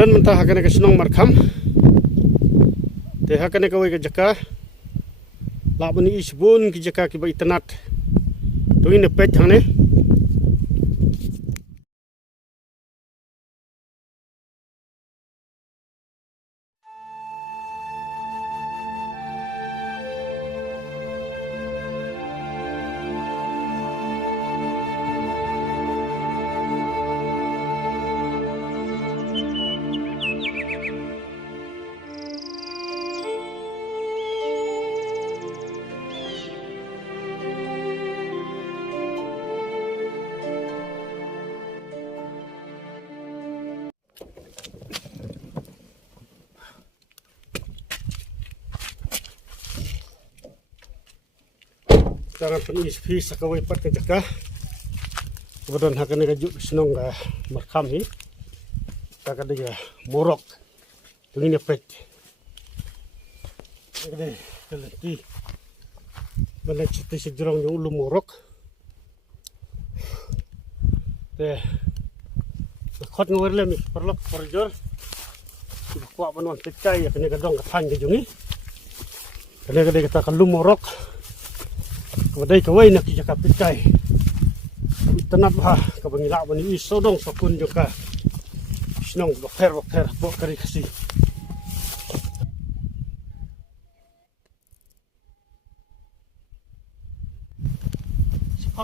Kemudian mentah akan ke senong markham. Teh akan ke wei ke jaka. Lak bani isbun ke jaka ke bai tenat. Tu ini pet hang ne. Jangan penis fish sakawai pat ke jaka. Kemudian akan ke juk senong ke markham ni. Akan ke morok. Tu ini pet. Ini kelati. Mana cerita sejurang yang ulu morok. Teh. Khot ngawar le mi perlok perjor. Kuat panon pecai akan ke dong ke tang ke jungi. Kena kita akan lu morok. Kemudian kawai nak jaka pecai. Tenat bah kabangilak bani isodong sokun juga. Senong bakher bok kari kasih.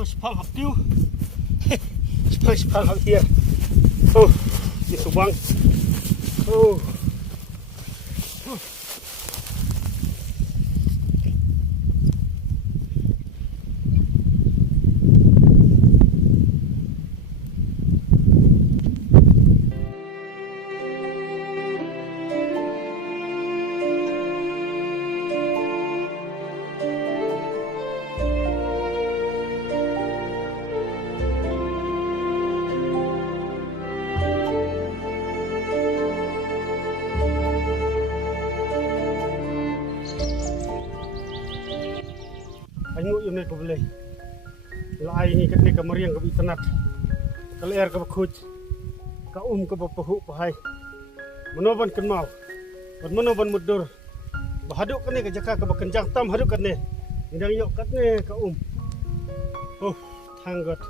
Sepang hap tiu. Sepang hap dia. Oh, di subang. Oh. Ayu yung ko boleh. Lai ni kat ni kamariang ka tenat. Kaler ka bakut. Ka ka bapahu pahai. Manoban kan mau. Manoban mudur. Bahaduk kan ni ka jaka ka bakenjang tam haduk kan ni. Indang yok kat ni ka Oh, thank God.